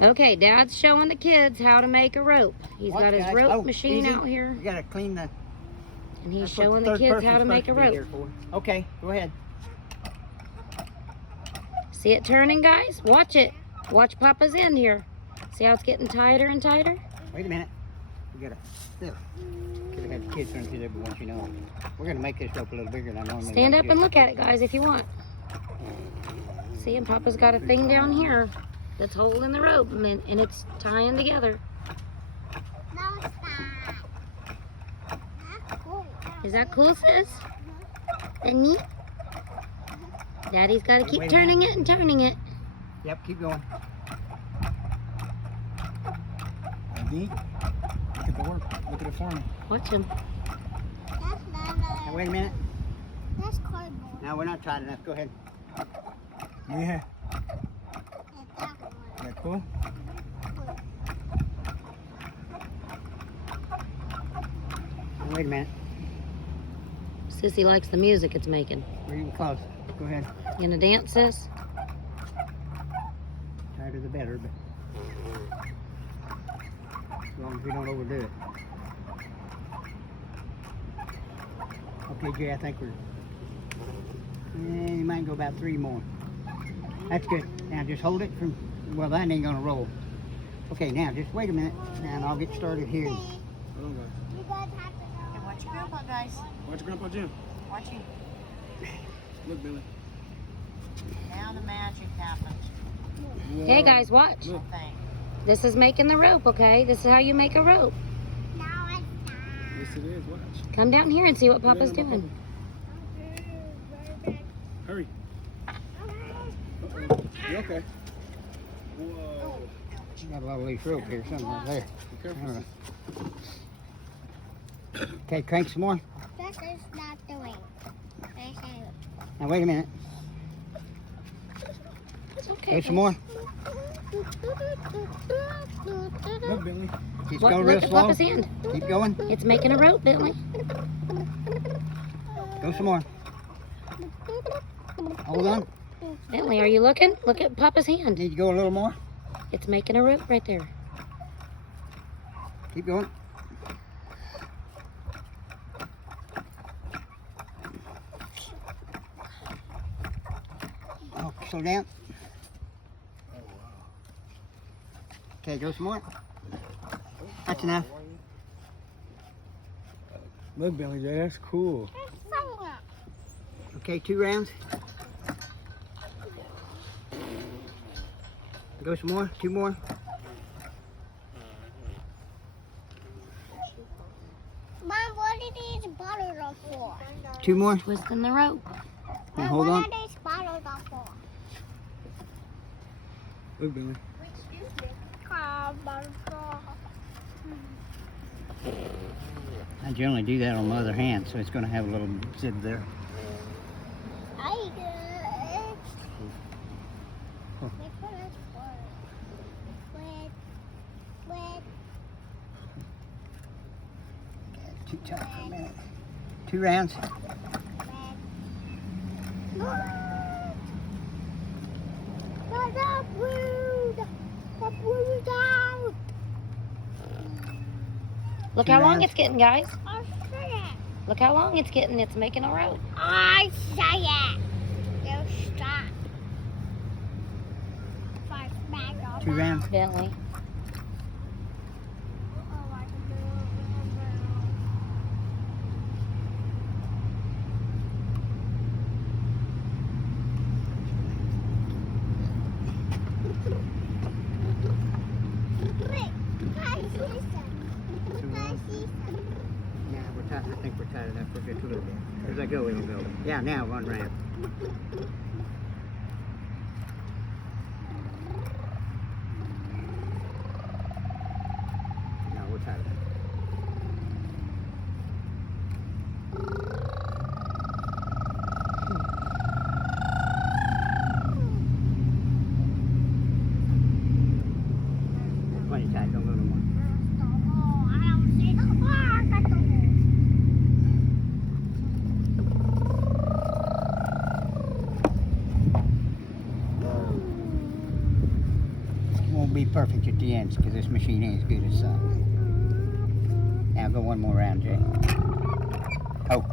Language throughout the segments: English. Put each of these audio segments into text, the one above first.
Okay, Dad's showing the kids how to make a rope. He's got his rope machine out here. You gotta clean the... And he's showing the kids how to make a rope. Okay, go ahead. See it turning, guys? Watch it. Watch Papa's end here. See how it's getting tighter and tighter? Wait a minute. You gotta... There. Could have had the kids run through there, but once you know. We're gonna make this rope a little bigger than I normally. Stand up and look at it, guys, if you want. See, and Papa's got a thing down here that's holding the rope, and it's tying together. No, it's not. That's cool. Is that cool, sis? And neat? Daddy's got to keep turning it and turning it. Yep, keep going. Neat. Look at the work. Look at it for me. Watch him. That's not Now, wait a minute. That's cardboard. Now, we're not tight enough. Go ahead. Yeah. It's that one. Is that cool? Now, wait a minute. Sissy likes the music it's making. We're even close. Go ahead. You gonna dance, sis? Tighter the better, but as long as we don't overdo it. Okay, Jay, I think we're... you might go about 3 more. That's good. Now just hold it from... Well, that ain't gonna roll. Okay, now just wait a minute. Now and I'll get started here. Hold on, guys. You guys have to know. And watch your grandpa, guys. Watch Grandpa Jim. Watch him. Look, Billy. Now the magic happens. Okay, guys, watch. Look. Thing. This is making the rope, okay? This is how you make a rope. No, it's not. Yes, it is. Watch. Come down here and see what Papa's Yeah, doing. Hurry. Uh-oh. You okay? Whoa. You got a lot of loose rope here, somewhere there. Be careful. All right. Okay, crank some more. This is not the way. This is- Now wait a minute. Okay. Go some more. Look, Billy. Just What, go look real at slow. Papa's hand. Keep going. It's making a rope, Billy. Go some more. Hold on. Bentley, are you looking? Look at Papa's hand. Need to go a little more. It's making a rope right there. Keep going. Oh, slow down. Okay, go some more. That's enough. Look, Billy J, that's cool. Okay, 2 rounds. Go some more. 2 more. Mom, what are these bottles for? 2 more. Twisting the rope. Now hold on. What are these bottles for? Look, Billy. I generally do that on my other hand, so it's going to have a little zip there. I good. Oh. Too tight for a minute. 2 rounds. Look how long it's getting, guys. Look how long it's getting. It's making a rope. I say it. You stop. 2 rounds. Bentley. Yeah, we're tight. I think we're tight enough for just a little bit. As I go, it'll go. Yeah, now 1 round. No, we're tight enough. Plenty tight. Don't go no more. won't be perfect at the ends because this machine ain't as good as some. Now go one more round, Jay. Oh.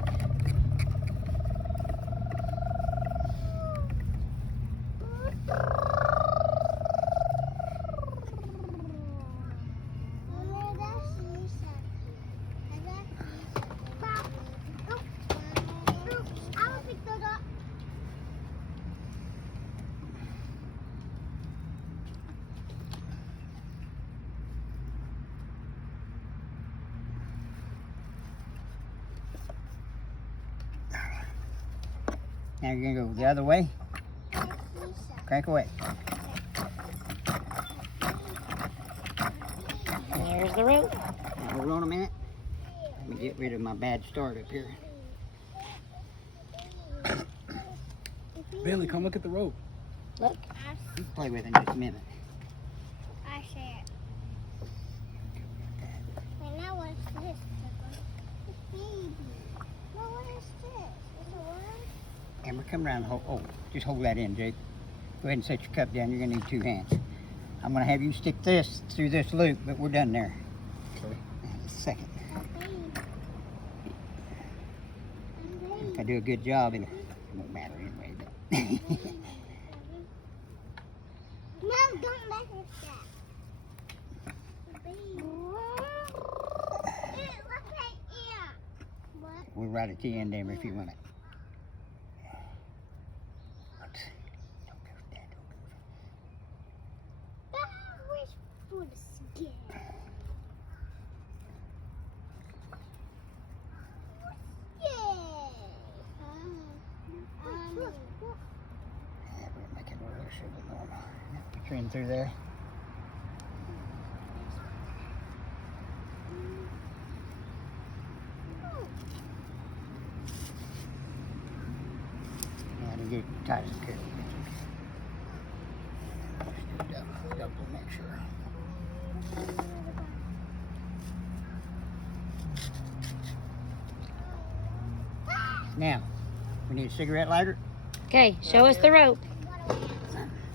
Now you're gonna go the other way. Crank away. There's the rope. Now hold on a minute. Let me get rid of my bad start up here. Billy, come look at the rope. Look. You can play with it in just a minute. I share. Wait, now what's this? It's baby. No, what is this? Is it a worm? Amber, come around. Oh, just hold that in, Jake. Go ahead and set your cup down. You're gonna need 2 hands. I'm gonna have you stick this through this loop, but we're done there. Okay. Just a second. A baby. If I do a good job, it won't matter anyway. But No, don't mess with that. A baby. Look right here. What? we're right at the end, Amber, if you want it. That was for the skin. Yeah, we're making a little sugar normal. Put your in through there. Yeah, to get tight as it could. Just do double make sure. Now, we need a cigarette lighter. Okay, show us the rope.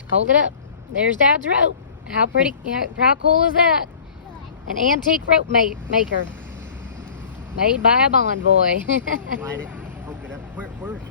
Hold it up. There's Dad's rope. How pretty, how cool is that? An antique rope maker. Made by a Bond boy. Light it, hook it up. Where's